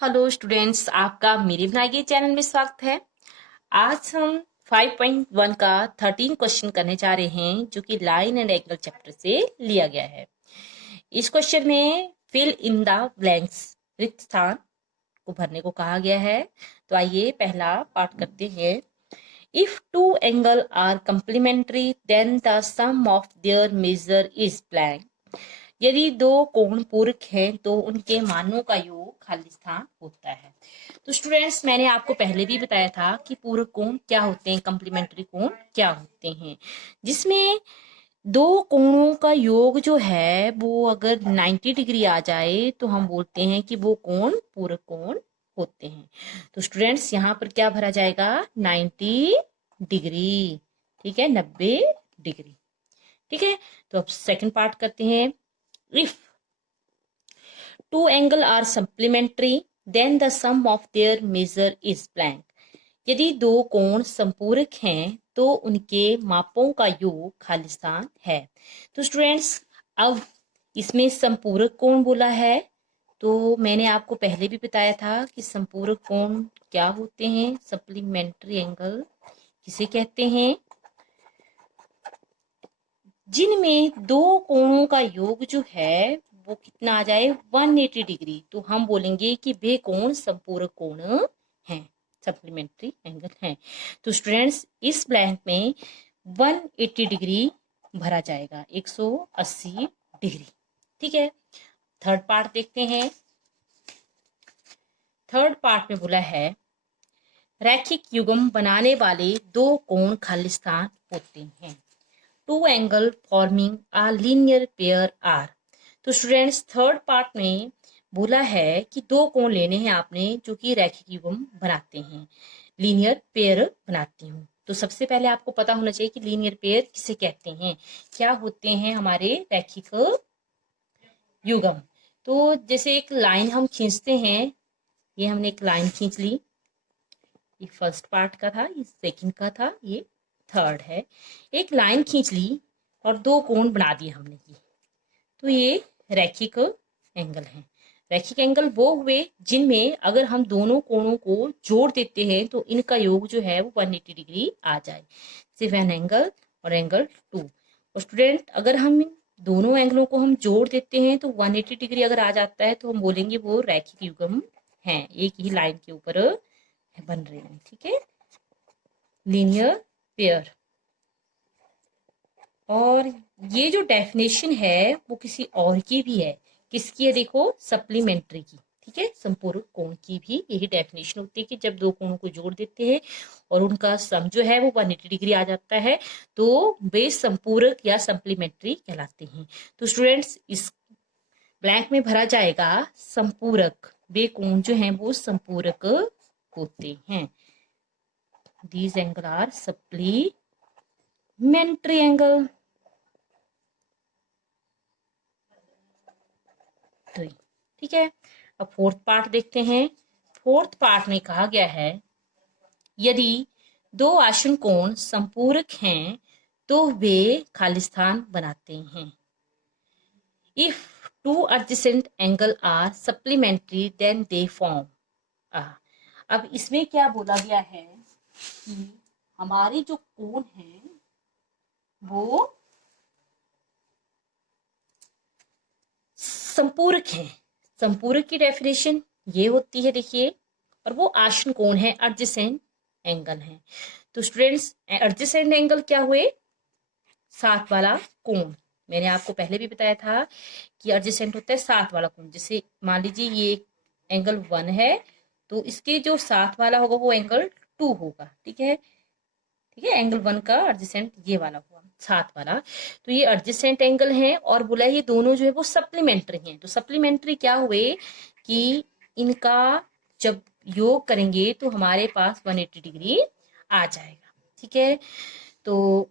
Hello students, आपका मेरे बनाए चैनल में स्वागत है। आज हम 5.1 का 13 क्वेश्चन करने जा रहे हैं, जो कि लाइन एंड एंगल चैप्टर से लिया गया है। इस क्वेश्चन में फिल इन द ब्लैंक्स, रिक्त स्थान को भरने को कहा गया है। तो आइए पहला पार्ट करते हैं। If two angle are complementary then the sum of their measure is blank. यदि दो कोण पूरक हैं तो उनके मानों का योग खाली स्थान होता है। तो स्टूडेंट्स, मैंने आपको पहले भी बताया था कि पूरक कोण क्या होते हैं, कंप्लीमेंट्री कोण क्या होते हैं। जिसमें दो कोणों का योग जो है वो अगर 90 डिग्री आ जाए तो हम बोलते हैं कि वो कोण पूरक कोण होते हैं। तो स्टूडेंट्स, यहाँ पर क्या भरा जाएगा? 90 डिग्री। ठीक है, 90 डिग्री। ठीक है, तो अब सेकंड पार्ट करते हैं। If two angles are supplementary, then the sum of their measure is blank. यदि दो कोण संपूरक हैं तो उनके मापों का योग खाली स्थान है। तो स्टूडेंट्स, अब इसमें संपूरक कोण बोला है, तो मैंने आपको पहले भी बताया था कि संपूरक कोण क्या होते हैं। सप्लीमेंट्री एंगल किसे कहते हैं? जिनमें दो कोणों का योग जो है वो कितना आ जाए? 180 डिग्री। तो हम बोलेंगे कि वे कोण संपूरक कोण हैं, सप्लीमेंट्री एंगल हैं। तो स्टूडेंट्स, इस ब्लैंक में 180 डिग्री भरा जाएगा, 180 डिग्री। ठीक है, थर्ड पार्ट देखते हैं। थर्ड पार्ट में बोला है रैखिक युग्म बनाने वाले दो कोण खाली स्थान होते हैं। Two angle forming a linear pair are. तो स्टूडेंट्स, थर्ड पार्ट में बोला है कि दो कोण लेने हैं आपने जो कि रैखिक युग्म बनाते हैं, लीनियर पेयर बनाते हैं। तो सबसे पहले आपको पता होना चाहिए कि लीनियर पेयर किसे कहते हैं, क्या होते हैं हमारे रैखिक युग्म। तो जैसे एक लाइन हम खींचते हैं, ये हमने एक लाइन खींच ली, ये फर्स्ट पार्ट का था, ये सेकंड का था, ये थर्ड है। एक लाइन खींच ली और दो कोण बना दिए हमने ये, तो ये रैखिक एंगल है। रैखिक एंगल वो हुए जिनमें अगर हम दोनों कोणों को जोड़ देते हैं तो इनका योग जो है वो 180 डिग्री आ जाए, सिर्फ एन एंगल और एंगल 2। और स्टूडेंट, अगर हम इन दोनों एंगलों को हम जोड़ देते हैं तो 180 डिग्री अगर आ जाता है तो हम बोलेंगे वो रैखिक युग्म है, एक ही लाइन के ऊपर बन रहे हैं। ठीक है, लीनियर पेयर। और ये जो डेफिनेशन है वो किसी और की भी है। किसकी है? देखो, सप्लीमेंट्री की। ठीक है, संपूरक कोण की भी यही डेफिनेशन होती है कि जब दो कोणों को जोड़ देते हैं और उनका सम जो है वो 180 डिग्री आ जाता है तो वे संपूरक या सप्लीमेंट्री कहलाते हैं। तो स्टूडेंट्स, इस ब्लैंक में भरा जाएगा संपूरक। वे कोण जो हैं वो संपूरक होते हैं। These angle are supplementary angle. ठीक है, अब फोर्थ पार्ट देखते हैं। फोर्थ पार्ट में कहा गया है यदि दो आसन कोण संपूरक हैं तो वे खाली स्थान बनाते हैं। If two adjacent angle are supplementary then they form. अब इसमें क्या बोला गया है कि हमारे जो कोण हैं वो संपूरक हैं। संपूरक की डेफिनेशन ये होती है, देखिए, और वो आसन कोण है, एडजेसेंट एंगल है। तो स्टूडेंट्स, एडजेसेंट एंगल क्या हुए? साथ वाला कोण। मैंने आपको पहले भी बताया था कि एडजेसेंट होता है साथ वाला कोण। जैसे मान लीजिए ये एंगल 1 है तो इसके जो साथ वाला होगा वो एंगल 2 होगा। ठीक है, ठीक है, एंगल 1 का एडजेसेंट ये वाला हुआ, साथ वाला। तो ये एडजेसेंट एंगल है और बोला ये दोनों जो है वो सप्लीमेंट्री हैं। तो सप्लीमेंट्री क्या हुए कि इनका जब योग करेंगे तो हमारे पास 180 डिग्री आ जाएगा। ठीक है, तो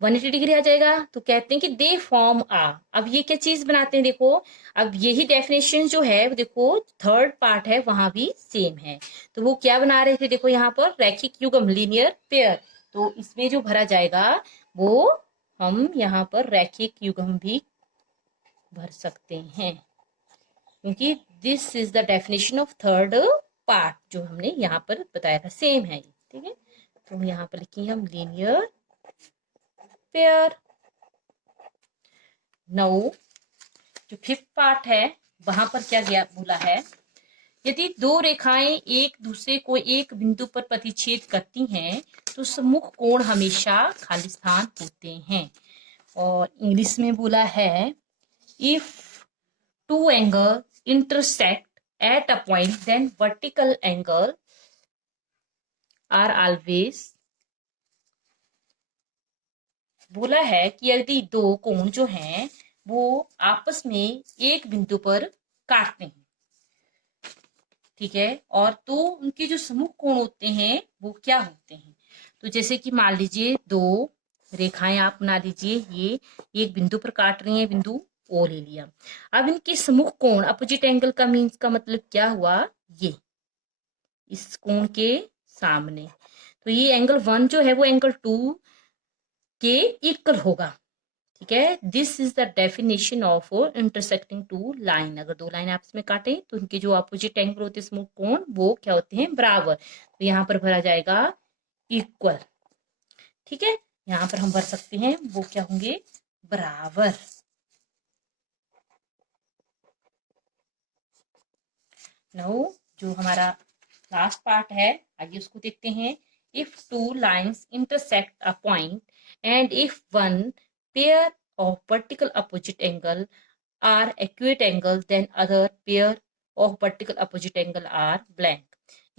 180 डिग्री आ जाएगा तो कहते हैं कि दे फॉर्म आ। अब ये क्या चीज बनाते हैं? देखो, अब यही डेफिनेशन जो है वो देखो थर्ड पार्ट है वहां भी सेम है। तो वो क्या बना रहे थे? देखो यहाँ पर रैखिक युग्म, लीनियर पेयर। तो इसमें जो भरा जाएगा वो हम यहाँ पर रैखिक युग्म भी भर सकते हैं। क्योंकि this is the definition of third part जो हमने यहाँ पर बताया था, सेम है, ठीक है। तो यहाँ पर लिखेंगे हम लीनियर पेयर। नाउ जो फिफ्थ पार्ट है वहां पर क्या गया बोला है, यदि दो रेखाएं एक दूसरे को एक बिंदु पर प्रतिच्छेद करती हैं तो सम्मुख कोण हमेशा खाली स्थान होते हैं। और इंग्लिश में बोला है, if two angle intersect at a point then vertical angle are always. बोला है कि यदि दो कोण जो हैं वो आपस में एक बिंदु पर काटते हैं, ठीक है, और तो उनके जो सम्मुख कोण होते हैं वो क्या होते हैं। तो जैसे कि मान लीजिए दो रेखाएं आप बना लीजिए, ये एक बिंदु पर काट रही हैं, बिंदु ओ ले लिया। अब इनके सम्मुख कोण अपोजिट एंगल का मीन्स का मतलब क्या हुआ, ये इस कोण के सामने, तो ये एंगल 1 जो है वो एंगल 2 के इक्वल होगा, ठीक है। This is the definition of intersecting two line. अगर दो लाइन आपस में काटे तो उनके जो अपोजिट एंगल होते हैं सम्मुख कोण वो क्या होते हैं, बराबर। तो यहाँ पर भरा जाएगा इक्वल, ठीक है। यहाँ पर हम भर सकते हैं वो क्या होंगे, बराबर। नाउ जो हमारा लास्ट पार्ट है आइए उसको देखते हैं। If two lines intersect a point and if one pair of vertical opposite angle are acute angle then other pair of vertical opposite angle are blank।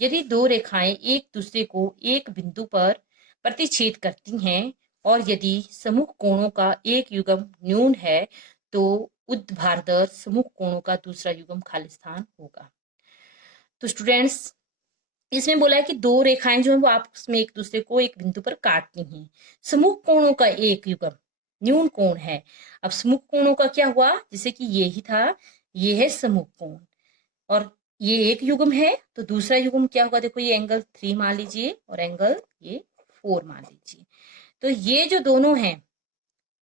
यदि दो रेखाएं एक दूसरे को एक बिंदु पर प्रतिच्छेद करती हैं और यदि सम्मुख कोणों का एक युग्म न्यून है तो ऊर्ध्वाधर सम्मुख कोणों का दूसरा युग्म खाली स्थान होगा। तो स्टूडेंट्स इसमें बोला है कि दो रेखाएं जो है वो आपस में एक दूसरे को एक बिंदु पर काटती हैं, सम्मुख कोणों का एक युग्म न्यून कोण है। अब सम्मुख कोणों का क्या हुआ, जैसे कि ये ही था, ये है सम्मुख कोण और ये एक युग्म है, तो दूसरा युग्म क्या होगा, देखो ये एंगल 3 मान लीजिए और एंगल ये 4 मान लीजिए। तो ये जो दोनों हैं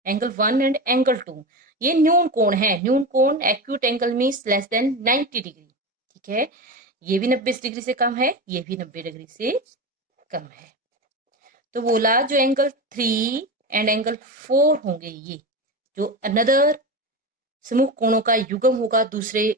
एंगल 1 एंड एंगल 2 ये न्यून कोण है। न्यून कोण acute angle means less than 90 degree, ठीक है। ये भी 90 डिग्री से कम है, ये भी 90 डिग्री से कम है। तो बोला जो एंगल 3 एंड एंगल 4 होंगे, ये जो अनदर सम्मुख कोणों का युग्म होगा, दूसरे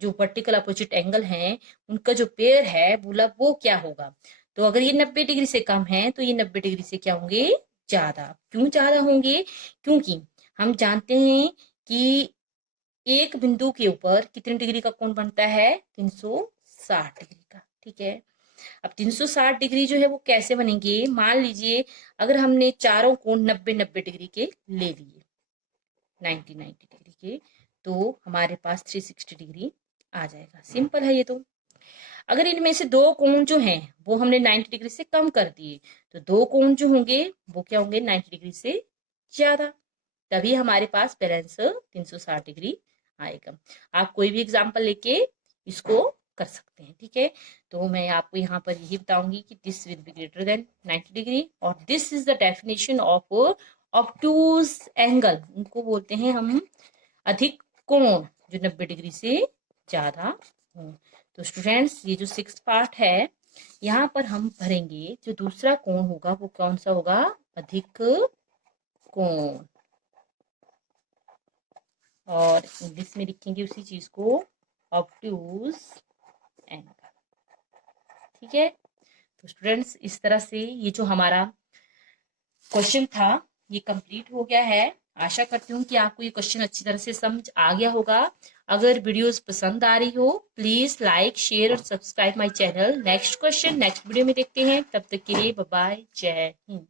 जो वर्टिकल अपोजिट एंगल हैं उनका जो पेयर है बोला वो क्या होगा। तो अगर ये 90 डिग्री से कम है तो ये 90 डिग्री से क्या होंगे, ज्यादा। क्यों ज्यादा होंगे, क्योंकि हम जानते हैं कि एक बिंदु के ऊपर कितने डिग्री का कोण बनता है, 360 डिग्री का, ठीक है। अब 360 डिग्री जो है वो कैसे बनेंगे, मान लीजिए अगर हमने चारों कोण 90-90 डिग्री के ले लिए, 90-90 डिग्री के, तो हमारे पास 360 डिग्री आ जाएगा। सिंपल है ये तो। अगर इनमें से दो कोण जो हैं वो हमने 90 डिग्री से कम कर दिए तो दो कोण जो होंगे वो क्या होंगे, 90 डिग्री से ज्यादा, तभी हमारे पास बैलेंस 360 डिग्री आएगा। आप कोई भी एग्जाम्पल लेके इसको कर सकते हैं, ठीक है। तो मैं आपको यहाँ पर यही बताऊंगी कि this will be greater than 90 degree और this is the definition of obtuse angle. उनको बोलते हैं हम अधिक कोण जो 90 डिग्री से ज्यादा हो। तो स्टूडेंट्स ये जो 6th पार्ट है यहाँ पर हम भरेंगे जो दूसरा कोण होगा वो कौन सा होगा, अधिक कोण, और इंग्लिश में लिखेंगे उसी चीज को ऑब्टूज एंगल, ठीक है। तो स्टूडेंट्स इस तरह से ये जो हमारा क्वेश्चन था ये कंप्लीट हो गया है। आशा करती हूँ कि आपको ये क्वेश्चन अच्छी तरह से समझ आ गया होगा। अगर वीडियोस पसंद आ रही हो प्लीज लाइक शेयर और subscribe my channel. Next question next video में देखते हैं, तब तक के लिए बाय बाय, जय हिंद।